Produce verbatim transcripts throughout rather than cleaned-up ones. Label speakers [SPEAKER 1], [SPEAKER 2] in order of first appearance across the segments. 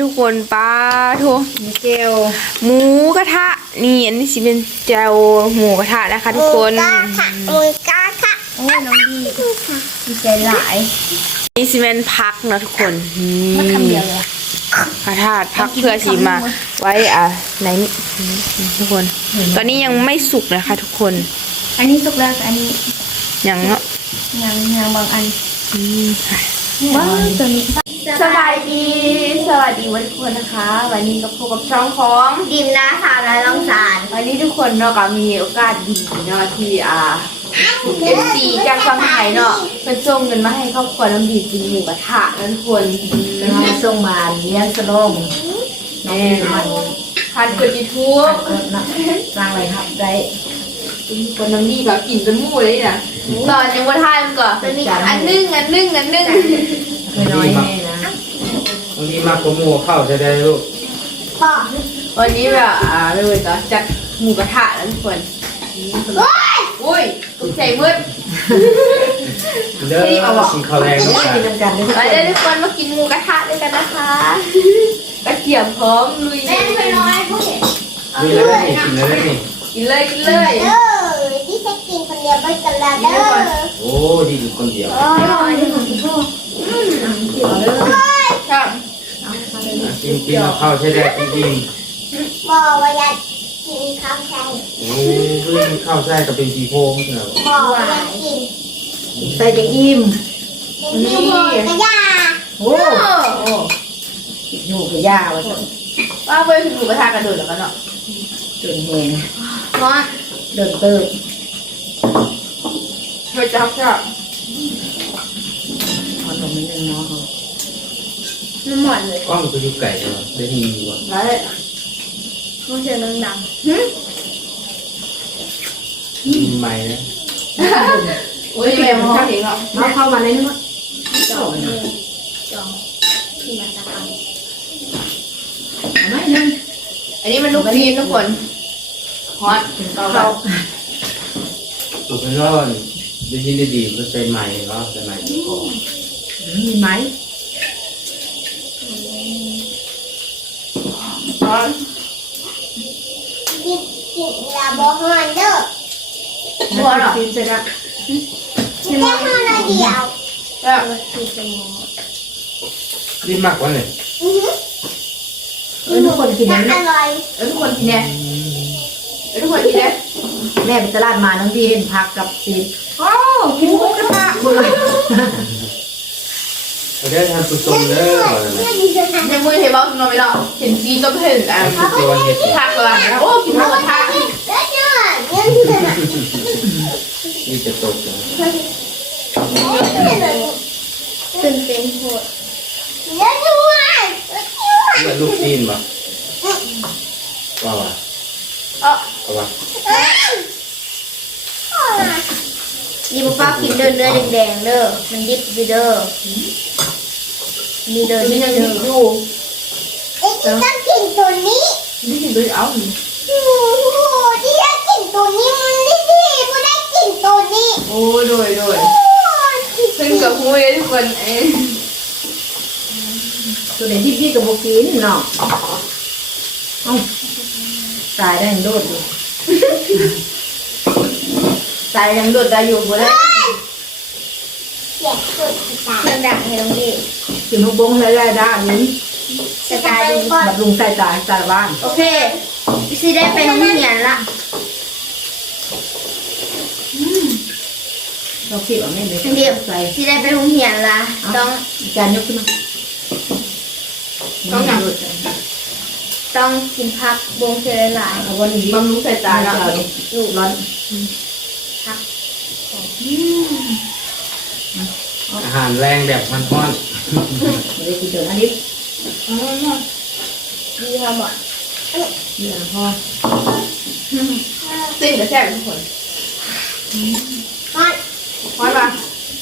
[SPEAKER 1] ทุกคนปลาทู
[SPEAKER 2] มีเจล
[SPEAKER 1] หมูกระทะนี่อันนี้สิเป็นเจลหมูกระทะนะคะทุกคน
[SPEAKER 3] หมูกระทะหมูกระทะ
[SPEAKER 2] โอ้น้องดีดีใจหลาย
[SPEAKER 1] นี่สิเป็นพักนะทุกคนนี่
[SPEAKER 2] มันคำเดียวเลย
[SPEAKER 1] พระธาตุพักเพื่อสีมาไว้อ่ะไหนนี่ทุกคน ตอนนี้ยังไม่สุกนะคะทุกคน
[SPEAKER 2] อันนี้สุกแล้วอันนี้
[SPEAKER 1] ยังเนาะ
[SPEAKER 2] ยังยังบางอัน
[SPEAKER 1] อืมค่ะ
[SPEAKER 2] ว้าวตัวนี้
[SPEAKER 1] สบายดีสวัสดีวันทุกคนนะคะ วันนี้กับพวกกับช่องของ
[SPEAKER 3] ดิมนะสาวน้อยลองสาร
[SPEAKER 1] วันนี้ทุกคนเนาะก็มีโอกาสดีเนาะที่อ่าเอฟซีจากฝั่งไทยเนาะเป็นส่งเงินมาให้ครอบครัวน้ำดีกินหมูกระทะนั่นทุกคน
[SPEAKER 2] เป็นให้ส่งมาเลี้ยงสโลมน้องดีมัน
[SPEAKER 1] พันกดยูทูบ
[SPEAKER 2] สร้างอะไรครับได้
[SPEAKER 1] คนน้ำดีแบบกินจนหมูเลยนะตอนยังว่าทายมันก่อนเป็นมีอันนึ่งอันนึ่งอันนึ่ง
[SPEAKER 2] ไม่น้อยแน่นะ
[SPEAKER 4] บางทีมาขโมยเข้าจะได้ลูก
[SPEAKER 3] พ่อ
[SPEAKER 1] วันนี้แบบอ่าเลยก็จัดหมูกระทะแล้วทุกคน
[SPEAKER 3] โอ้ย
[SPEAKER 1] อุ้ยตกใจมืด
[SPEAKER 4] เด้อกินข้าวแรงลูก
[SPEAKER 2] กินน้ำกันด้วย
[SPEAKER 1] มาเด้อทุกคนมากินหมูกระทะด้วยกันนะคะกระเทียมพร้อมลุย
[SPEAKER 3] แม่ไม่น้อยผู้เห็น
[SPEAKER 4] มีแล้วได้กินแล้วได้นี่
[SPEAKER 1] กินเลยกินเลย
[SPEAKER 3] เด้อที่จะกินคนเดียวไปกันละเด้อ
[SPEAKER 4] โอ้ดีอยู่คนเดียว
[SPEAKER 3] โอ้ย
[SPEAKER 1] ครับ
[SPEAKER 4] กินกินเอาข้าวใช้ได้จริง
[SPEAKER 3] บอกว่าอยากกินข้าวแช่
[SPEAKER 4] ๆโอ้เพื่อนข้าวใช้ก็เป็นปีโพงเหรอ
[SPEAKER 3] บอกว่าอยากกิน
[SPEAKER 2] ใส่จะอิ่ม
[SPEAKER 3] เป็นที่โบกระยา
[SPEAKER 2] โอ้โอ้อยู่กับย่าว่าจะ
[SPEAKER 1] ว่าไปถึงหมูกระทะกันโดดแล้วกันเนาะ
[SPEAKER 2] จนเฮง
[SPEAKER 1] ร้อน
[SPEAKER 2] เดินเติบ
[SPEAKER 1] ไปจับจับ
[SPEAKER 2] ขนมนิดนึงเนาะ
[SPEAKER 3] น้ำหมดเลย
[SPEAKER 4] กล้องก็อยู่ไก่ใช่ไหมได้ยินอยู่อ่ะ
[SPEAKER 1] มาเลย
[SPEAKER 3] มันจะดังดัง
[SPEAKER 4] ยินใหม่นะ
[SPEAKER 1] โอ้ยแม่มันชอบเห็นเนาะ
[SPEAKER 2] มาเข้ามาเลยนึกว่าจอนะ
[SPEAKER 3] จองที่มาตะกัน
[SPEAKER 2] ไม่นึง
[SPEAKER 1] อันนี้มันลูกจีนทุกคนฮอตต่อไป
[SPEAKER 4] ถูกไหมร้อนได้ยินได้ดีมันใส่ใหม่เนาะใส่ใหม่ก็
[SPEAKER 2] มีไหม
[SPEAKER 1] ร้อน
[SPEAKER 3] กินกินลาบอฮอนเด้อ
[SPEAKER 2] บัวหรอจะได้
[SPEAKER 3] แค่ฮอนเดียว
[SPEAKER 1] จับ
[SPEAKER 4] รีบมากกว่าเลย
[SPEAKER 3] อือหือ
[SPEAKER 2] เออทุกคนกิน
[SPEAKER 3] จะ
[SPEAKER 2] นะ
[SPEAKER 3] อร่อย
[SPEAKER 1] แล้วทุกคนกินเนี่ยแล้วทุกคนกินเนี่ย
[SPEAKER 2] แม่ไปตลาดมาน้องดีเห็นผักกับซีนโอ้กินหมูกระทะคุณเลย
[SPEAKER 4] เราได้ทานผู้ชมเด้ออะไรนะ
[SPEAKER 1] ยังมือเห็นบ้างนอนไม่หรอกเห็นซีก็เห็นอ่ะ
[SPEAKER 4] ทานผู้ตัวเห็ด
[SPEAKER 1] ทักเลยโอ้กินหมูกระทะ
[SPEAKER 3] เด้อเด้อเงินเงิน
[SPEAKER 4] นี่จะตกนะ
[SPEAKER 3] ตื่นเต้นโหดเงินด้วย
[SPEAKER 4] เลือดลูกจีนปะว่าว่า
[SPEAKER 1] เออ
[SPEAKER 4] ว่าว่า
[SPEAKER 3] นี่ป้ากินเดินเนื้อแดงๆเด้อมันดิบอยู่เด้อมีเดิน
[SPEAKER 1] มัน
[SPEAKER 3] นี่
[SPEAKER 1] ยัง
[SPEAKER 3] เด้
[SPEAKER 1] ดิ
[SPEAKER 3] อบ
[SPEAKER 1] อยู่
[SPEAKER 3] ไอ้ที่ต้องกินตัวนี้
[SPEAKER 1] นี่กินด้วยเอา
[SPEAKER 3] โอ้โหที่ได้กินตัวนี้มันดิดีไม่ได้กินตัวนี้
[SPEAKER 1] โอ้โดยโดย
[SPEAKER 3] โอ้ย
[SPEAKER 1] ซึ่งกับหูเลยทุกคนเอ้
[SPEAKER 2] ตัวไหนที่พี่กับโบกินเนาะเอ้าตายได้ยังโดดอยู่
[SPEAKER 1] ใจยังโดดได้อยู่บ่ได้
[SPEAKER 3] เจ็บสุดตาดังๆให้น้องดี
[SPEAKER 2] กินลูกบงได้ได้ได้ลิ้น
[SPEAKER 3] สกายดีก่อน
[SPEAKER 2] บำรุงสายตาสารบ้าน
[SPEAKER 3] โอเคพี่ซีได้ไปโรงเรียนละ
[SPEAKER 2] เราคิดว่าไม่ได้
[SPEAKER 3] เดี๋ยว
[SPEAKER 2] ใส่
[SPEAKER 3] พี่ได้ไปโรงเรียนละต้อง
[SPEAKER 2] จานยกขึ้นมา
[SPEAKER 1] ต้องอย่าง
[SPEAKER 3] ต้องกินพักบงเซหลาย
[SPEAKER 2] เอาวันนี้
[SPEAKER 1] บำรุงสายตาเนาะ
[SPEAKER 2] ลูกร้อน
[SPEAKER 3] พัก
[SPEAKER 4] อาหารแรงแบบมันท้อน
[SPEAKER 2] ไม่ได้กินเดินอันนี้
[SPEAKER 3] ดีค่ะหมด
[SPEAKER 2] เดี๋ยวพอ
[SPEAKER 1] สิ้นกับแซ่บทุกคน
[SPEAKER 3] ฮอน
[SPEAKER 1] พอดป่ะ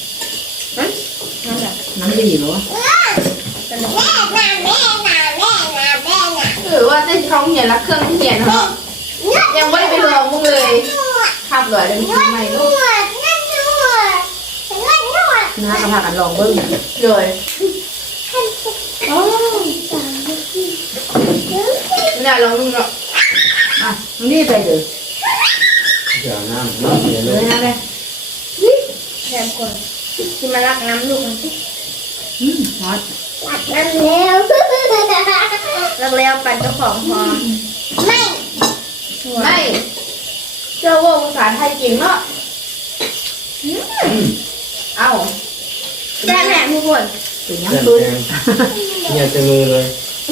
[SPEAKER 2] น้ำดีเหรอ
[SPEAKER 3] แม่นาแม่นาแม่นาแม่นา
[SPEAKER 1] หรือว่าได้ท้องเหียนรักเครื่องเหียนเนาะยังไม่ได้ไปลองมึงเลยขับหน่อยเดี๋ยวมีใหม่
[SPEAKER 3] น
[SPEAKER 1] ลูก
[SPEAKER 3] วดนวดนวดนวดนวด
[SPEAKER 2] น้ากระพากันลองเบิ้ง
[SPEAKER 1] เลย
[SPEAKER 3] โอ้
[SPEAKER 1] น่ะลองมึงเนาะ
[SPEAKER 2] อ่ะตรงนี้ไปเลย
[SPEAKER 4] เดี๋ยวน้ำเนาะเดี๋ยว
[SPEAKER 2] เล
[SPEAKER 4] เลย ย
[SPEAKER 2] นะเลย
[SPEAKER 3] แถมก่อนที่มารักน้ำลูกมันสิ
[SPEAKER 2] อืมฮอต
[SPEAKER 3] รักน้ำแล้วรักแล้วปั่นเจ้าของพอไม่
[SPEAKER 1] ไม่เจ้าว่าภาษาไทยเก่งเนาะเอ้า
[SPEAKER 3] แม่แม่ทุกคน
[SPEAKER 2] เป็นยัง
[SPEAKER 4] เส้น
[SPEAKER 2] ตุ้ย
[SPEAKER 4] แดงเนี่ยจะมือเลย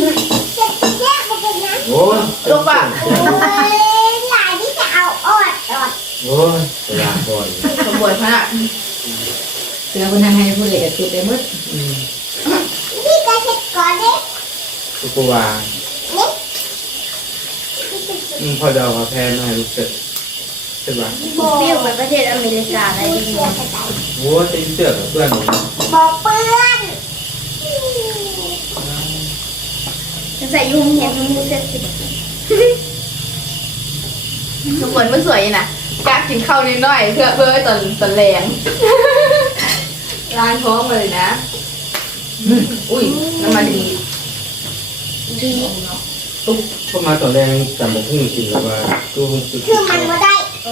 [SPEAKER 4] โอ้ย
[SPEAKER 1] ลูกป่ะ
[SPEAKER 3] หลานที่จะเอาอดอด
[SPEAKER 4] โอ้ยเวลาก่อน
[SPEAKER 1] สมบูรณ์ขนาด
[SPEAKER 2] เสือคนทางให้ผู้เล็กติดไปมืด
[SPEAKER 3] พี่จะเช็ดก่อนเด็ก
[SPEAKER 4] ทุกวาอืมพอเดาว่าแพ้หน่อยรู้สึกใช่ปะ
[SPEAKER 3] เปรี้ยวเหมือนประเทศอเมริกาอะไรอย่างเงี้ย
[SPEAKER 4] โอ้ยเป็นเสือกับเพื่อนผม
[SPEAKER 3] บอกเปื้อนจะใส่ยุ่งเหียนทั้งมือเสร็จสิ
[SPEAKER 1] สมบูรณ์มันสวยนะอยากกินข้าวนิดหน่อยเพื่อเพื่อตอนตอนแรงล้างท้องเลยนะอุ้ยน้ำมันดี
[SPEAKER 3] ดี
[SPEAKER 4] ตุ๊กพอมาตอนแรกจำบอกพุ่งจริงแล้วว่าตู้คงสุด
[SPEAKER 3] คือมันไม่ได้โอ้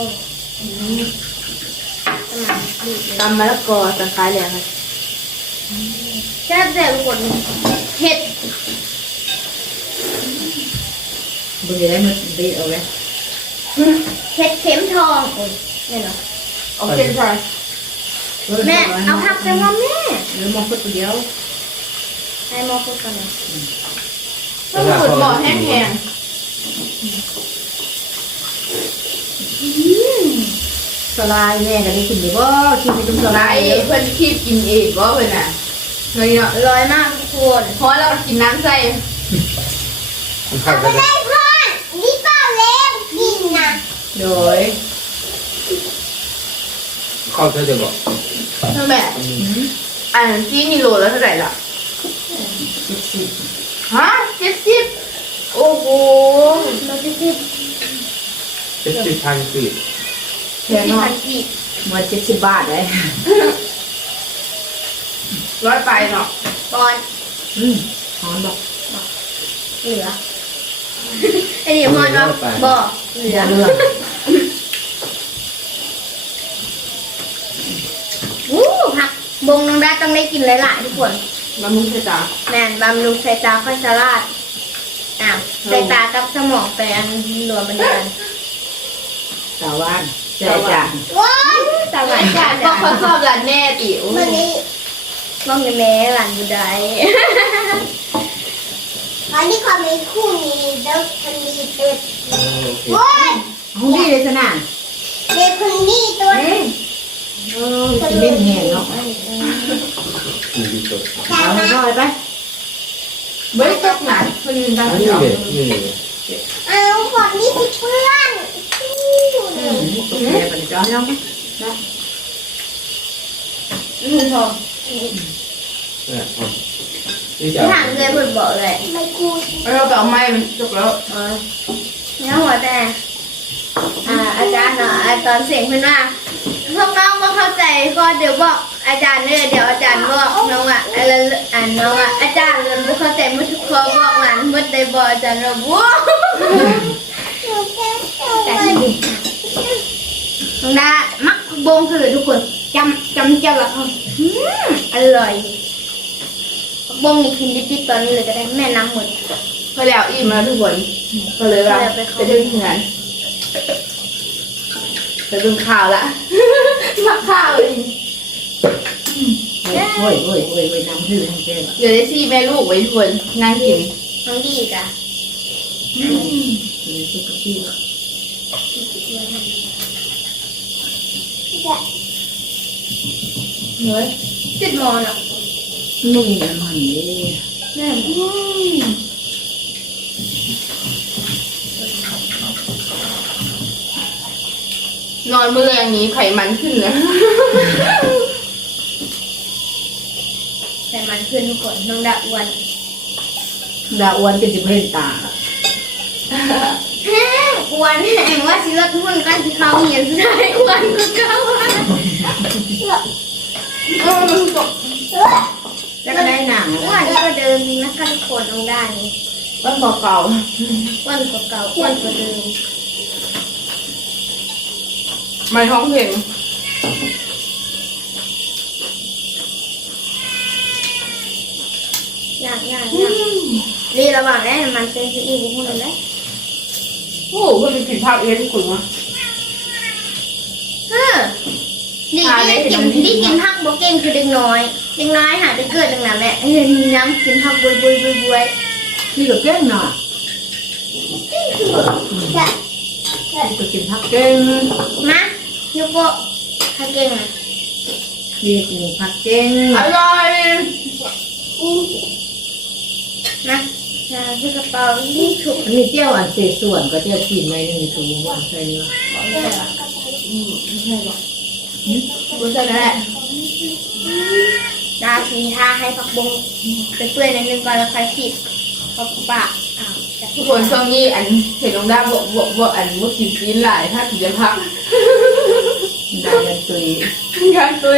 [SPEAKER 1] ตำมะละกอตะไคร้แรงเลย
[SPEAKER 3] แค่แต่คนเห็ด
[SPEAKER 2] บุญจะได้มืดดีเอาไว้
[SPEAKER 3] เห็ดเข็มทองโอ้ยนี่เหรอ
[SPEAKER 1] โอเคใช่
[SPEAKER 3] แม่เอาผักไปมาแม่
[SPEAKER 2] หรือมองคนเดียว
[SPEAKER 3] ให้มอพูดกันนะ
[SPEAKER 1] ต้องขุดหม้อแห้ง
[SPEAKER 2] สลายแม่กันได้กินหรือว่ากินไปตุ้มส
[SPEAKER 1] ๆไร
[SPEAKER 2] ลายเยอะ
[SPEAKER 1] เพิ่นคีบกินเองว่าเพิ่นน่ะเงยเนาะ
[SPEAKER 3] อร่อยมากทุกคน
[SPEAKER 1] เพราะเราก็กินน้ำใส่
[SPEAKER 4] มันเข้าไป
[SPEAKER 3] ได้พ่อนนี่เปล่าเล็บกินนะ
[SPEAKER 2] โดย
[SPEAKER 4] เข้าเธอจะบอก
[SPEAKER 1] ใช่ไหมอันที่นี่โลแล้วเท่าไหร่ล่ะ
[SPEAKER 2] สิบสิบ
[SPEAKER 1] ฮะเจ็ดสิบโอ้โห
[SPEAKER 3] เราจะคิด
[SPEAKER 4] เจ็ดสิบพันสี่
[SPEAKER 2] แค่
[SPEAKER 3] ที่
[SPEAKER 2] นอ
[SPEAKER 3] พั
[SPEAKER 2] น
[SPEAKER 3] นกีบ
[SPEAKER 2] มาเจ็ดสิบบาทเลย
[SPEAKER 1] ร้อยไปเนาะ
[SPEAKER 3] บอล
[SPEAKER 2] อืมหอนบอก
[SPEAKER 3] เหลือไอเดี๋ยวมอนเนาะบอกเหลื
[SPEAKER 2] อ
[SPEAKER 3] อย่าง
[SPEAKER 2] เรื่อง
[SPEAKER 3] วู้ผักบงน้องดาต้องได้กินหลายๆทุกคน
[SPEAKER 1] มามุ้งใช่จ้า
[SPEAKER 3] แมนบำรุงสายตาค่อยสลาดอ้าวสายตากับสมองไปอันรวมมันเดียวกัน
[SPEAKER 2] สาวานเจ้าจาน
[SPEAKER 3] ว้าวสวัสดี
[SPEAKER 1] จา
[SPEAKER 3] จ้าน
[SPEAKER 1] ก็ชอบร้านแน่ติโอ้
[SPEAKER 3] วันนี้น้องในแม่หลานบุได้วันนี้ความเป็นคู่นี้เด็กคนนี้ตัว
[SPEAKER 4] โอเค
[SPEAKER 3] โว้ย
[SPEAKER 2] ห้องนี้เลยสนาน
[SPEAKER 3] เด็กคนนี้ตัว
[SPEAKER 2] เออกินเล่นแห้งเนาะ
[SPEAKER 4] มีดีตัว
[SPEAKER 2] เอาให้น้อยไป
[SPEAKER 1] เบ้ยตกหนักเพิ่นตั้ง
[SPEAKER 4] อัน
[SPEAKER 1] ที่
[SPEAKER 4] นี้
[SPEAKER 1] ออก
[SPEAKER 4] เด็กนี่เลย
[SPEAKER 3] เอาความนี้สิเพื่อน
[SPEAKER 2] อืมตกแม่ไปจ้าน้อง
[SPEAKER 3] อืมพอ
[SPEAKER 4] เนี่ยอ๋อนี่จะ
[SPEAKER 3] ที่ห่างเลยเพื่อนบอกเลยไม่กู
[SPEAKER 1] เราไปเอาไม้มันจบแล้ว
[SPEAKER 3] เออเนี่ยหัวแต่อ่าอาจารย์เนาะตอนเสียงเพื่อนว่าพวกน้องก็เข้าใจก็เดี๋ยวบอกอาจารย์เนี่ยเดี๋ยวอาจารย์บอกน้องอ่ะอะไรอ่านน้องอ่ะอาจารย์เรียนไม่เข้าใจมุดทุกข้อบอกงานมุดได้บอกอาจารย์เราว้าวแต่ที่ดีน้องดามักบงคือทุกคนจำจำเจ้าละเขาอืมอร่อยบงนี่กินดิบๆตอนนี้เลยก็ได้แม่น้ำหมด
[SPEAKER 1] พอแล้วอิ่มแล้วทุกคนก็เลยว่าจะดึงเหมือนจะดึงข่าวละมักข่าวเอง
[SPEAKER 2] โอ้ยโอ้ยโอ้ยโอ้ยน้ำหืดให้เจ้า
[SPEAKER 1] เดี๋ยวได้ซี่แม่ลูกไว้ทุกคนนั่งกิน
[SPEAKER 3] น้องดีจ้ะ
[SPEAKER 2] อืมสุกกี้
[SPEAKER 1] เฮ้ย
[SPEAKER 3] ติดมอนอ่ะ
[SPEAKER 2] นุ่มมันนี่
[SPEAKER 3] แม่
[SPEAKER 1] นอนมื้อแรงนี้ไขมันขึ้นนะ
[SPEAKER 3] แต่มันขึ้นทุกคนน้องดาอ้วน
[SPEAKER 2] ดาอ้วนเป็นสิบเห็นตา
[SPEAKER 3] แห้งอ้วนแห้งว่าสิลดหุ่นกันสิเขาเหียนสุดท้ายอ้วนก็เก่าแล้วก็ได้หนังอ้วนก็เดินนะคะทุกคนน้องดานี่
[SPEAKER 1] บ้านเก่า
[SPEAKER 3] อ้วนกว่าเก่าอ้วนกว่าเดิม
[SPEAKER 1] ๆไม่ท้องเพลง
[SPEAKER 3] ยากยากยากนี่ระหว่างได้มันเป็นซีอิ๊วพวกนั้นแหละ
[SPEAKER 1] โอ้โหเพื่อนเป็นกินภาพเองทุกคนวะ
[SPEAKER 3] เออนี่นี่กินนี่กินผักบ่เก่งคือเด็กน้อยเด็กน้อยหาได้เกิดดังนั้นแหละเห็นน้ำกินผักบุยบุยบุยบุย
[SPEAKER 2] นี่ก็เก่งเนาะ
[SPEAKER 3] แค่
[SPEAKER 2] นี่ก็กินผักเก่ง
[SPEAKER 3] มาโยโกะถ้าเก่งอ่ะ
[SPEAKER 2] นี่กินผักเก่ง
[SPEAKER 1] อร่อย
[SPEAKER 3] นะนะคือกระเป๋านี่ถูก
[SPEAKER 2] อันนี้เจียวอันเศษส่วนก็เจียวกินไว้หนึ่งถุงวางใส่เนื้อ
[SPEAKER 1] บุญเส้นนั่นแหละ
[SPEAKER 3] ดาสีทาให้ผักบงไปเปื่อยนิดนึงก่อนแล้วค่อยผิดพอปะอ้าว
[SPEAKER 1] ทุกคนช่วงนี้อันเห็นน้องดาบอกบอกบอกอันว่ากินซีนหลายถ้าถึงจะพัก
[SPEAKER 2] ได้เงินตุย
[SPEAKER 1] งานตัว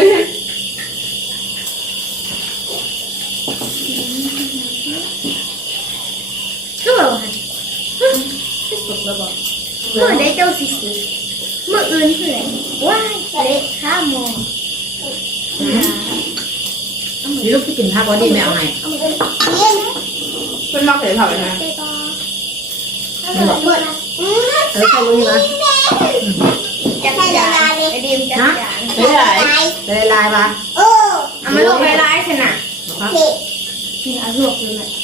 [SPEAKER 3] คือแบบว่าสุกแล้วบอกเมื่อได้เจ้าสิสิเมื่ออื่นคืออะไรว้ายเละข้ามมอง
[SPEAKER 2] นี่ลูกที่กินผักวันนี้ไม่เอาให้
[SPEAKER 1] เป็นมากเลยเผาเลยนะ
[SPEAKER 2] นี่บอกเออใส่วันนี้นะ
[SPEAKER 3] จักรยานไอดีมจักรยาน
[SPEAKER 1] ไม่ได้
[SPEAKER 2] ได้ลายปะ
[SPEAKER 3] เอามาลงลายๆสินะ
[SPEAKER 2] ครับ
[SPEAKER 3] นี่เอาลวกเลยแหละ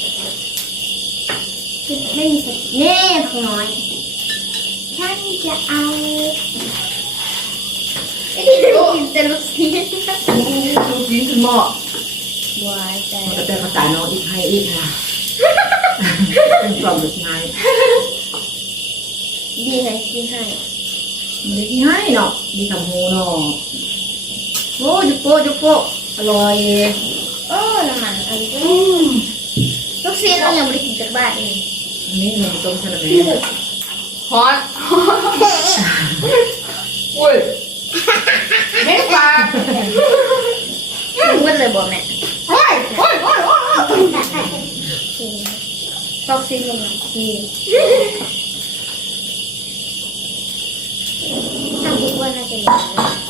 [SPEAKER 3] ไม่มีสินี่พน้อยฉันจะเอาไอ้ที่กินแต่ลูกชิ้น
[SPEAKER 1] ลูกชิ้นคือหม้อ
[SPEAKER 3] วายแต่
[SPEAKER 2] มันก็จะภาษาน้องอีกให้อีกนะเป็นกล่องหรือไง
[SPEAKER 3] ดีให้ดีให้
[SPEAKER 2] ดีที่ให้เนาะดีทำหูเนาะโอ้ยุโก้ยุโก้อร่อย
[SPEAKER 3] โอ้น้ำมันอันนี้ลูกชิ้นเรายังไม่ได้กินจากบ้านเลย
[SPEAKER 2] อันนี้หนึ่งต้มชะแม
[SPEAKER 1] ฮอตอุ้ยเม็ดปลา
[SPEAKER 3] มึงว่าเลยบอกแม่
[SPEAKER 1] โอ้ยโอ้ยโอ้ยโอ้ย
[SPEAKER 3] ลูกชิ้นลงมาดีทำทุกวันน่าจะดี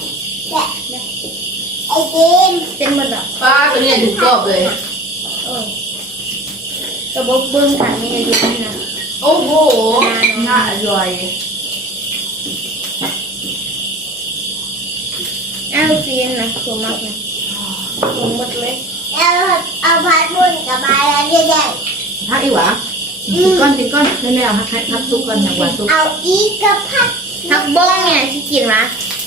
[SPEAKER 3] ไอเกมเป็นหมดหรอ
[SPEAKER 1] ปลาตัวนี้ถึงกรอบเลย
[SPEAKER 3] โอ้ยกระบอกเบิ้งถังนี่อยู่นี่นะ
[SPEAKER 1] โอ้โหน่าอร่อย
[SPEAKER 3] เอาซีนนะสวยมากเลยสวยหมดเลย
[SPEAKER 5] เอาเอาพัดบุญกับใบอะไรแดง
[SPEAKER 2] พักอีกวะกินก้อนกินก้อนไม่ไม่เอาพักให้พักซุกก้อนอย่างหวานซุก
[SPEAKER 5] ๆเอาอีกกับพัด
[SPEAKER 3] ผักบ้งเนี่ยที่กินมา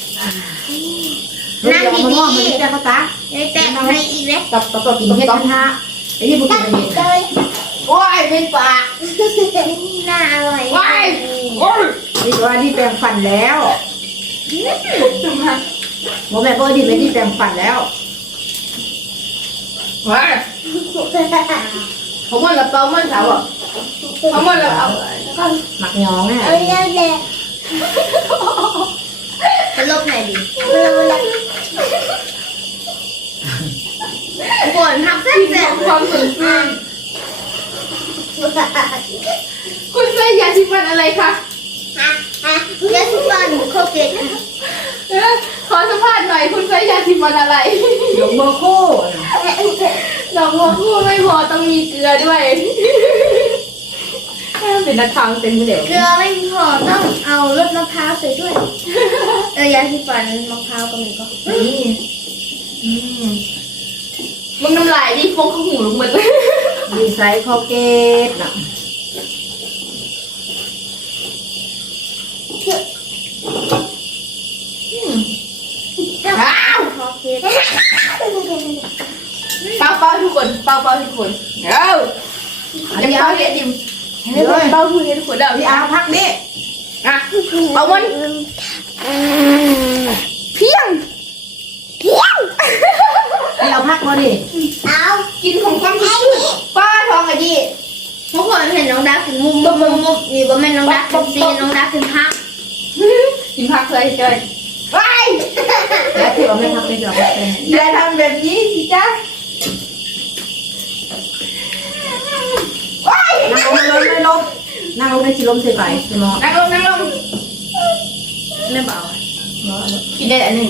[SPEAKER 3] นั่งดีๆ
[SPEAKER 2] ๆแต่เขาตา
[SPEAKER 3] ได้แตกให้อีกเลย
[SPEAKER 2] ตบตบตบกินเห็ดกันฮะไอ้ที่บุกกินเห็ด
[SPEAKER 5] เลย
[SPEAKER 1] โอ้ยเป็นปลา
[SPEAKER 3] น่าอร่อย
[SPEAKER 1] ว้ายโอ้ย
[SPEAKER 2] นี่ก็ที่แปรงฟันแล้ว
[SPEAKER 1] จุ่มฮะ
[SPEAKER 2] โมแม่ก็ดีเป็นที่แปรงฟันแล้ว
[SPEAKER 1] ว้ายเขามันละเปามันสาวอ่ะเขามันละเอาก็
[SPEAKER 2] หมักยองเนี่ย
[SPEAKER 5] เอาเรื่องแดง
[SPEAKER 3] จะลบไหนดี
[SPEAKER 5] เอาเรื่อง
[SPEAKER 3] ฝนผักแซ่
[SPEAKER 1] กิน
[SPEAKER 3] บ
[SPEAKER 1] ความสดชื่นคุณใช้ยาสีฟันอะไรคะ
[SPEAKER 5] ฮะฮะ
[SPEAKER 3] ๆเยสุฟันโคเกต
[SPEAKER 1] เออขอสัมภาษณ์หน่อยคุณใช้ยาสีฟันอะไร
[SPEAKER 2] หลงโบโค่
[SPEAKER 1] ดอกบัวคู่ไม่พอต้องมีเกลือด้วย เป็นนักทางเต็มเดี๋ยว
[SPEAKER 3] เกลือไม่พอต้องเอารสมะพร้าวใส่ด้วย เออยาสีฟันมะพร้าวก็มีก็
[SPEAKER 1] นี่อืมมึงน้ำลายดิฟงเข้าหูลงหมดเลย
[SPEAKER 2] ดีไซน์คอเกตน่ะ
[SPEAKER 1] อ้าว
[SPEAKER 3] โคเกต
[SPEAKER 1] เป้าเป้าทุกคนเป้าเป้าทุกคนเอ้า
[SPEAKER 2] อัน
[SPEAKER 1] จะ
[SPEAKER 2] นี้
[SPEAKER 1] เป้า
[SPEAKER 2] เอา
[SPEAKER 1] เฮ็ดดิมเป้าทุกเฮ็ดทุกคนเด้อ
[SPEAKER 2] พี่อาพักดิ
[SPEAKER 1] อ่ะเป้ามันเพียงเพียง
[SPEAKER 2] พี่เอาพักมาดิ
[SPEAKER 5] เอา
[SPEAKER 1] กินของความสุขป้าทองอะดิ
[SPEAKER 3] ทุกคนเห็นน้องดาถึงมุมมุมมุมมุมนี่บ่แม่นน้องดาถึงซีน้องดาถึงพัก
[SPEAKER 1] กินผักเลยจ้อยไป
[SPEAKER 2] แล้วที่เราไม่พักไม่จะพักเป็น
[SPEAKER 1] อย่าทำแบบนี้สิจ้า
[SPEAKER 2] นั่งลงนั่งลงไม่ลงนั่งลงได้สิลมใส่ไปใช่ไหม
[SPEAKER 1] นั่งลงนั่งลง
[SPEAKER 3] ไม่เบา
[SPEAKER 1] กินได้อันหนึ่ง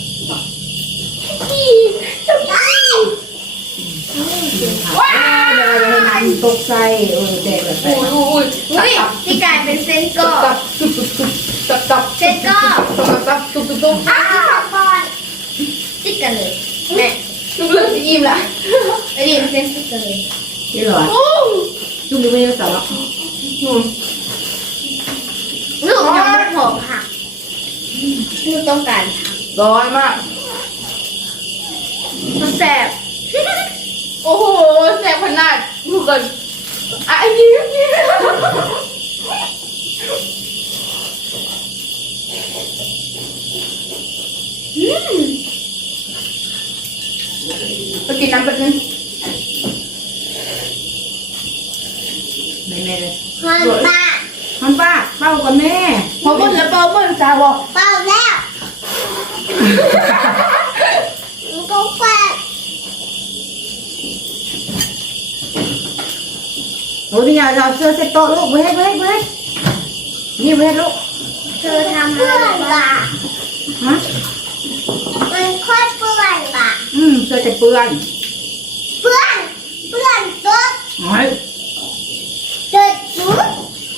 [SPEAKER 2] ว้าวเดี๋ยวเราจะนำตกใจเออแจกแบบ
[SPEAKER 1] อุ้ยอุ้ย
[SPEAKER 3] อุ้ยที่กลายเป็นเส้นก็
[SPEAKER 1] ตับตุบตุบตุบตับตับ
[SPEAKER 3] เส้นก็
[SPEAKER 1] ตับตับตุบตุบตุบ
[SPEAKER 3] อ้าวก่อนติดกันเลยแม่
[SPEAKER 1] ลูกเลือดจะอิ่มละ
[SPEAKER 3] ไอ้ดิมเส้นติดกันเลย
[SPEAKER 2] นี่เหรอ
[SPEAKER 1] โอ้
[SPEAKER 2] จุ่มดูไม่ได้สาระ
[SPEAKER 1] อืม
[SPEAKER 3] ลูกยังไม่พอผักลูกต้องการผัก
[SPEAKER 1] ร้อนมาก
[SPEAKER 3] มันแสบ
[SPEAKER 1] โอ้โหแสบขนาดลูกกันอ่ะยิ้มยิ้มไปกินน้ำแป๊บนึง
[SPEAKER 2] แม่แม่เลย
[SPEAKER 5] คนป้า
[SPEAKER 2] มันป้าเป้ากับแม่
[SPEAKER 1] พอหมดแล้วเปล่าหมดจ้าบอก
[SPEAKER 5] เปล่าแล้วก็แปลก
[SPEAKER 2] โอ้ยอย่าเราเสื้อเซ็ตโต๊ะลูกเว้ยเว้ยเว้ยนี่เว้ยลูก
[SPEAKER 3] เธอทำ
[SPEAKER 5] เพื่
[SPEAKER 3] อะ
[SPEAKER 5] อ
[SPEAKER 3] ไร
[SPEAKER 5] น
[SPEAKER 3] บ้าง
[SPEAKER 5] ป่ะ
[SPEAKER 2] ฮะ
[SPEAKER 5] มันค่อยเปื่อนป่ะ
[SPEAKER 2] อืมเสื้อจะเปื้อน
[SPEAKER 5] เปื่อนเปื่อนตุ๊ด
[SPEAKER 2] โอ้ย
[SPEAKER 5] เด็ดตุ๊ด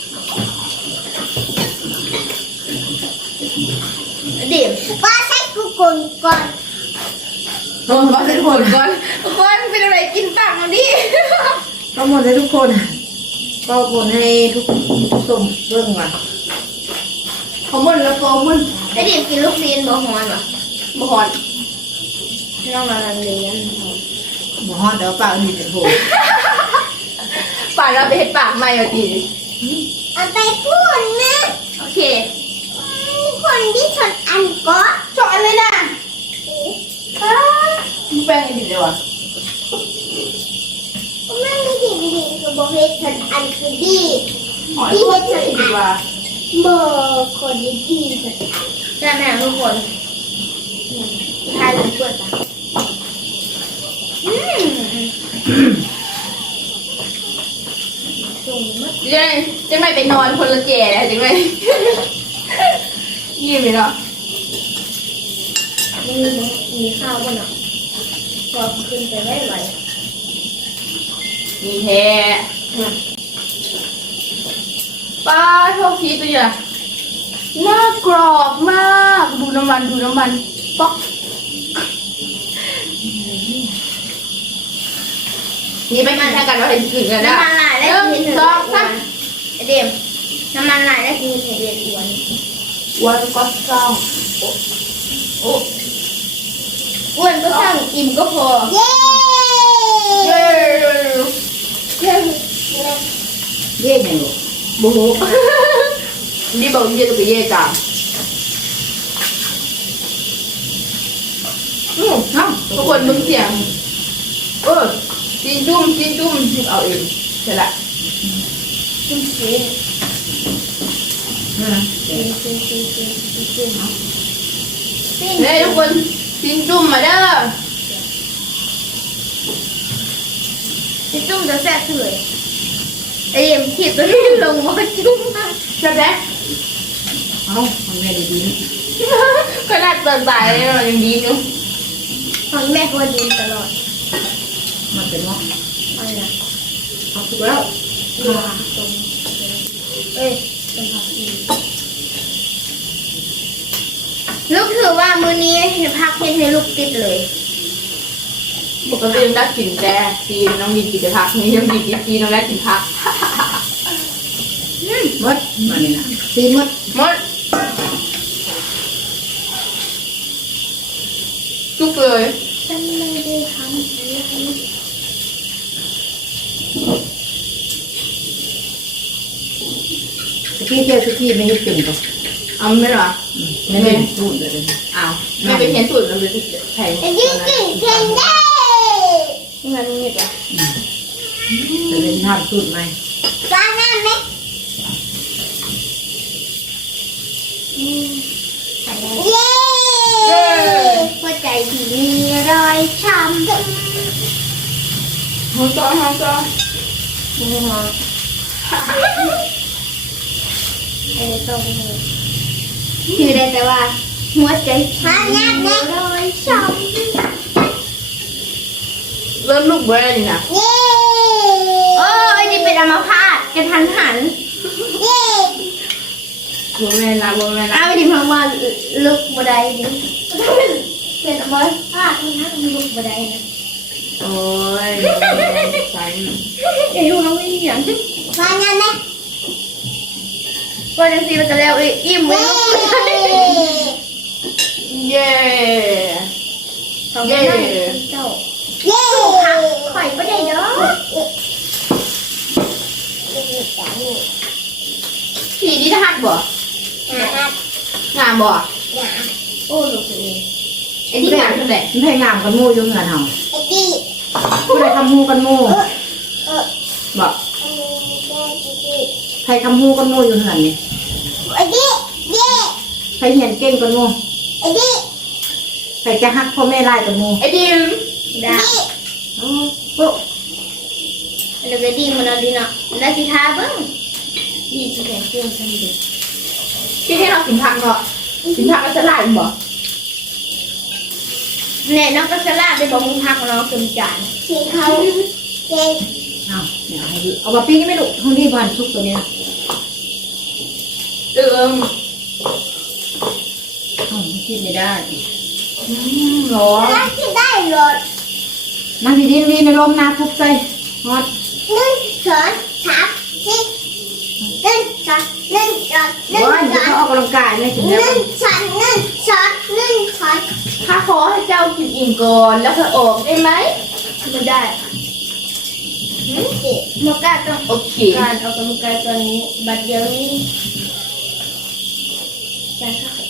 [SPEAKER 3] ดิม
[SPEAKER 5] ป้าใช้กุกนก่อน
[SPEAKER 1] เออมาเป็นคนก่อนคนเป็นอะไรกินปากมันดิ
[SPEAKER 2] ก็หมดให้ทุกคนก็หมดให้ทุกสมเรื่องว่ะ
[SPEAKER 1] พอหมดแล้วเปล่าหมด
[SPEAKER 3] ไอ้ดิมกินลูกซีนบะฮอนเหรอ
[SPEAKER 1] บ่หอน
[SPEAKER 3] น้องมาลังเรียน
[SPEAKER 2] หมอฮอดเดี๋ยวป้าเอามีแต่โถ
[SPEAKER 1] ป่านเราไปเห็ดปากใหม่เอาที
[SPEAKER 5] เอาไปพูดนะ
[SPEAKER 3] โอเค
[SPEAKER 5] คนที่ชนอันก็
[SPEAKER 1] ชอบอะไรนะอ้าแป้งไอ้ดิบเลยวะ
[SPEAKER 5] มันไม่ดีดีคือบอกให้ชนอันคือดี
[SPEAKER 1] หอยโคตรใช่ดีว่ะ
[SPEAKER 5] เบอร์คนที่ดีชน
[SPEAKER 3] แม่แม่ทุกคนทายเลยเปิดตาอืมสูงมาก
[SPEAKER 1] จะได้จะไม่ไปนอนคนละแก่เลยจังเลยยิ้มเลยเนาะ
[SPEAKER 3] มีมีข้าวบ้างเนาะพอขึ้นไปได้ไหว
[SPEAKER 1] มีแท้ป้าโทษทีตัวอย่างน่ากรอบมากดูน้ำมันดูน้ำมันป๊อกนี่ไปกินทางกันว่าเห็นกึ่งกันนะ
[SPEAKER 3] น้ำมันลายได้
[SPEAKER 1] ห
[SPEAKER 3] กิ
[SPEAKER 1] นึ่
[SPEAKER 3] น
[SPEAKER 1] ง
[SPEAKER 3] เห็ด
[SPEAKER 1] สอง
[SPEAKER 3] อ้ว
[SPEAKER 1] สาม
[SPEAKER 3] นไอเดมน้ำมันลายได้กินเห็ดเห็ดอ้วน
[SPEAKER 1] วันก็สองโอ้โอ้
[SPEAKER 3] อ้วนก็ช่างอิ่มก็พอ
[SPEAKER 5] เย้
[SPEAKER 1] เย้
[SPEAKER 5] เรื่อง
[SPEAKER 2] เย่ไงลูก
[SPEAKER 1] บูฮูนี่บอกเย่ตัวเย่จ้าอืม
[SPEAKER 2] เอ้า
[SPEAKER 1] ทุกคนมึงเสียงเออจีนจุ้มจีนจุ้มเอาเองใช่ละ
[SPEAKER 3] กินซีน
[SPEAKER 2] เออ
[SPEAKER 3] ซีนซีนซีนซีนซีนซีนซีน
[SPEAKER 1] เฮ้ยทุกคนจีนจุ้มมาเด้อ
[SPEAKER 3] ซีนจุ่มจะแซ่บเลยไอเดมถีบตัวนี้ลงมาจุ่มมาก
[SPEAKER 1] ใช่ไหม
[SPEAKER 2] เอาของแม่ดีๆนะ
[SPEAKER 1] ขนาดเตินตายเลยเรายังดีอยู่
[SPEAKER 3] ของแม่ก็ดีตลอด
[SPEAKER 2] มันเป็นว่า
[SPEAKER 3] อะไรนะ
[SPEAKER 2] เอาถูกแล้ว
[SPEAKER 3] ผักตรงเอ้ยเป็นผักชีลูกถือว่ามื้อนี้พักเห็นให้ลูกติดเลย
[SPEAKER 1] ปกติได้กินแต่ซีนน้องดีกินแต่ผักนี่น้องดีกินซีน้องได้กินผัก
[SPEAKER 2] มดมาเนี่ยนะซีมด
[SPEAKER 1] หมดจุกเลย
[SPEAKER 3] ฉันไม่ได้ทำอะไร
[SPEAKER 2] สกี้เจ้าสกี้ไม่ให้เป็นกับ
[SPEAKER 1] เอาไม่หรอ
[SPEAKER 2] ไม่เป็นพูดเลย
[SPEAKER 1] อ้าวไม่ไปเขียนสูตรมันเลยแข่ง
[SPEAKER 5] แต่ยิ่งกินเคนได้
[SPEAKER 3] งั้นนี่เดี๋ยว
[SPEAKER 2] จะเป็นทำสูตรไหม
[SPEAKER 5] ร้านน้ำไหม
[SPEAKER 3] อืม
[SPEAKER 5] เย้
[SPEAKER 3] หัวใจที่มีรอยช้ำ
[SPEAKER 1] ห้องจ้อห้องจ้อ
[SPEAKER 3] นี่ฮะไอ้ตรงนี้คือได้แต่ว่าหัวใจพันยับแน่เลยชม
[SPEAKER 1] เริ่มลูกเบอร์นี่นะ
[SPEAKER 5] เย้
[SPEAKER 3] โอ้ยนี่เป็นอัมพาตกระทันหัน
[SPEAKER 5] เย้
[SPEAKER 1] บัวแม่นะบัวแม่นะ
[SPEAKER 3] เอาไปดิพังว่าลุกบันไดดิเป็นอัมพาตทั้งนั้นลุกบันไดนะ
[SPEAKER 1] โอ้ยใส่
[SPEAKER 3] ไอ้หัวไม่อย่าง
[SPEAKER 5] พันยับแน่
[SPEAKER 3] ก็จะซีมันจะแล้วอิ่ม
[SPEAKER 5] เย้
[SPEAKER 1] เย่
[SPEAKER 3] สองเย้เจ้า
[SPEAKER 5] เย้
[SPEAKER 3] พักข่อยก็ได้เนาะ
[SPEAKER 1] ผีนี่ทักบ่
[SPEAKER 5] นะครับ
[SPEAKER 1] งามบ่
[SPEAKER 5] หนา
[SPEAKER 3] โอ้ลูกเอง
[SPEAKER 1] ไอ้ที่งามเท่าไหร่
[SPEAKER 2] มันให้งามกันหมู่อยู่เหงื่อเฮา
[SPEAKER 5] ไอ้ดี
[SPEAKER 2] ผู้ใดคำฮู้กันหมู่
[SPEAKER 5] เออ
[SPEAKER 2] บอก
[SPEAKER 5] อันนี้ได้ดี
[SPEAKER 2] ใครคำฮู้กันหมู่อยู่เหงื่อนี่
[SPEAKER 5] ไอ้ดีเย้
[SPEAKER 2] ใครเหียนเก่งกันหมู่
[SPEAKER 5] ไอ้ดี
[SPEAKER 2] ใครจะฮักพ่อแม่ไล่กันหมู่
[SPEAKER 1] ไอ้ดิม
[SPEAKER 3] ได้
[SPEAKER 2] อ๋อปุ๊บ
[SPEAKER 3] แล้วก็ดีมันเอาดีเนาะแล้วสิทาเบิ้งดีจะแต่งเครื่องฉันดี
[SPEAKER 1] พี่ให้เรากินผักเนาะกินผักก็สลัดบ่
[SPEAKER 3] เนี่ยน้องก็สลัดได้บอกมึงพักน้องเต็มจาน
[SPEAKER 5] สีเขาเย้
[SPEAKER 2] เอาเดี๋ยวให้ดูเอามาปิ้งไม่ดุห้องที่บ้านซุกตัวนี้นะ
[SPEAKER 1] เติม
[SPEAKER 2] อ๋อกินไม่ได้
[SPEAKER 1] ร้อน
[SPEAKER 5] แล้วที่ได้รถ
[SPEAKER 2] นั่งดีๆดีในลมนะทุบใส่ฮอต
[SPEAKER 5] หนึ่งสองสามสี่หนึ่งสองหนึ่งสองหนึ่ง
[SPEAKER 2] ว้าย
[SPEAKER 5] ส
[SPEAKER 2] เดี๋ยว
[SPEAKER 5] อง
[SPEAKER 2] เขาออกกำลังกายไม่กิน
[SPEAKER 5] ห
[SPEAKER 2] แล้ว
[SPEAKER 5] นึ่งสองหนึ่งสองหนึ่งสอง
[SPEAKER 1] ข้าขอให้เจ้ากินอิ่มก่อนแล้วค่อยออกได้ไหม
[SPEAKER 3] ไม่ได้
[SPEAKER 5] สี่
[SPEAKER 3] โมกาต้อง
[SPEAKER 1] โอเค
[SPEAKER 3] การออกกำลังกายตอนนี้บัดเดียวนี้จานข้าว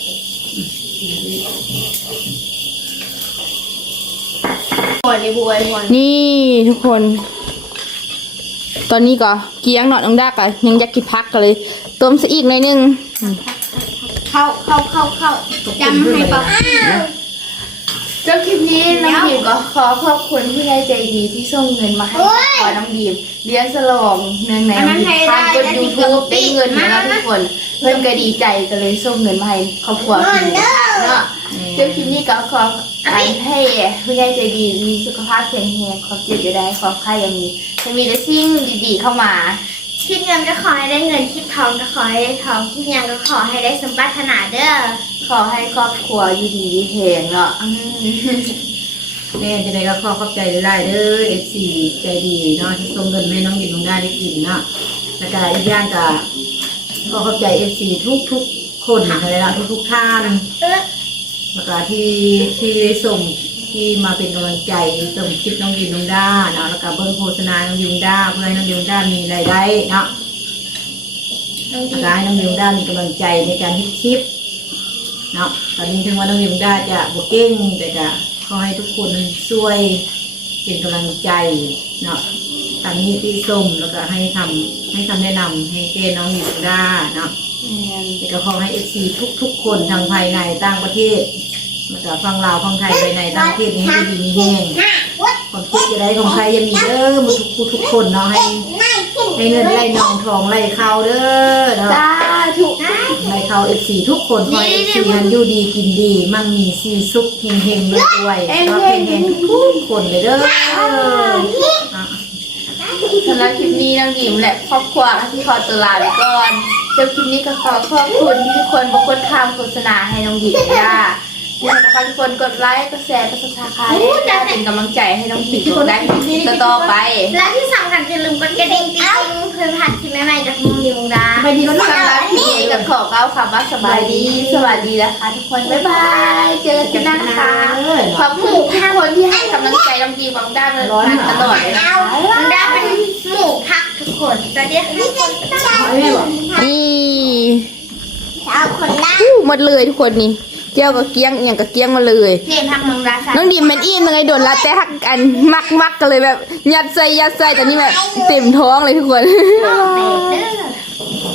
[SPEAKER 3] หอยเลยบวยหอย
[SPEAKER 1] นี่ทุกคน ตอนนี้ก็เกี๊ยงหนอดน้องดากะยังอยากกินพักกันเลยต้มซะอีกหน่อยนึง
[SPEAKER 3] เข้าเข้าเข้าเข้าจำให้ปะ
[SPEAKER 1] เจ้าคลิปนี้น้องดีมก็ขอขอบคุณผู้ใหญ่ใจดีที่ส่งเงินมาให้ขอน้องดีมเลี้ยงฉลองเนื่องในวันที่ทางกดยูทูบได้เงินมาแล้วทุกคน เพื่อนก็ดีใจก็เลยส่งเงินมาให้ครอบครัวคุณเนาะเจ้าคลิปนี้ก็ขอให้ผู้ใหญ่ใจดีมีสุขภาพแข็งแรงความเจ็บจะได้ความไข้ยังมีจะมีแต่สิ่งดีๆเข้ามา
[SPEAKER 3] คิดเงินก็ขอให้ได้เงินคิดทองก็ขอให้ได้ทองคิดยังก็ขอให้ได้สมบัตินาเด้อ
[SPEAKER 1] ขอให้ครอบครัวอยู่ดีมีแข็งเนาะอืม
[SPEAKER 2] แม่จะได้ก็ขอขอบใจได้เด้อเอฟซีใจดีเนาะที่ส่งเงินให้น้องดินน้องได้ได้กินเนาะแล้วก็อีกอย่างก็ขอขอบใจเอฟซีทุกทุกๆคนเลยละทุกทุกๆท่าน
[SPEAKER 3] เออ
[SPEAKER 2] แล้วก็ที่ที่ได้ส่งที่มาเป็นกำลังใจส่งคลิปน้องดินน้องด้าเนาะแล้วก็เบิ้งโฆษณาน้องดินน้องด้าเพื่อให้น้องดินน้องด้ามีรายได้เนาะ
[SPEAKER 3] น้อง
[SPEAKER 2] แล้ว
[SPEAKER 3] ดี
[SPEAKER 2] ก็ให้น้องดินน้องด้ามีกำลังใจในการทำคลิปเนาะตอนนี้ถึงว่าน้องดินน้องด้าจะบวกเก่งแต่ก็ขอให้ทุกคนช่วยเป็นกำลังใจเนาะตามนี้ที่ส่งแล้วก็ให้คำให้คำแนะนำให้เจ้น้องดินน้องด้าเนาะ แต่ก็ขอให้เอฟซีทุกทุกๆคนทางภายในต่างประเทศมาจากฟังลาวฟังไทยภายในต่างประเทศนี้ให้ดีมีแห้ง
[SPEAKER 5] ห้าวัด
[SPEAKER 2] ความคิดจะได้ของใครยังมีเด้อหมดทุกผู้ทุกคนเนาะให้
[SPEAKER 5] นายขึ้น
[SPEAKER 2] ให้เงินไหลนองทองไหลเข้าเด้อเนาะ
[SPEAKER 1] สาธุ
[SPEAKER 2] ไหลเข้าเอฟซีทุกคนขอเอฟซีมันอยู่ดีกินดี มั่งมีซีซุกเฮงเฮงๆรวยๆก็เฮงเฮงๆทุกคนเลยเด้ออ่ะ
[SPEAKER 1] สำหรับคลิปนี้น้องหญิมและครอบครัวที่ขอตัวลาไปก่อนจบคลิปนี้ก็ขอขอบคุณที่ทุกคนบอกกดข้ามโฆษณาให้น้องหญิมจ้าอย่าลืมนะคะทุกคนกดไลค์กดแชร์กดซับสไครต์จะเป็นกำลังใจให้น้องหญิมได้ต่อๆไป
[SPEAKER 3] และที่สำคัญอย่าลืมกดกระดิ่งติ๊งเพื่อผ่านคลิปใหม่ๆจากมุงดิมุงดา
[SPEAKER 2] ไปดีก็
[SPEAKER 1] สำ
[SPEAKER 2] ได้
[SPEAKER 1] หรับคลิปนี้ก็ขอเก้าคำว่าสบายดี สวัสดีนะคะทุกคน บ๊ายบาย เจอกันนะคะ ขอบคุณทุกคนที่ให้กำลังใจน้องหญิมของด้ามาตลอดเลยนะคะ
[SPEAKER 3] มุงดาเป็นหมู่พักทุกคนตอนนี้ค่ะ
[SPEAKER 2] ไม่บอก
[SPEAKER 1] นี่
[SPEAKER 5] เอาคนละ
[SPEAKER 1] อู้หมดเลยทุกคนนี่เจ้าก็เกี้ยงอย่างก็เกี้ยงมาเลย
[SPEAKER 3] เนี่ยพักมุงดาค่ะ
[SPEAKER 1] น้องดิมมันอิ่มยังไงโดนละแต่หักกันมักมักกันเลยแบบยัดใส่ยัดใส่แต่นี่แบบเต็มท้องเลยทุกคน
[SPEAKER 3] เด็กเด้อ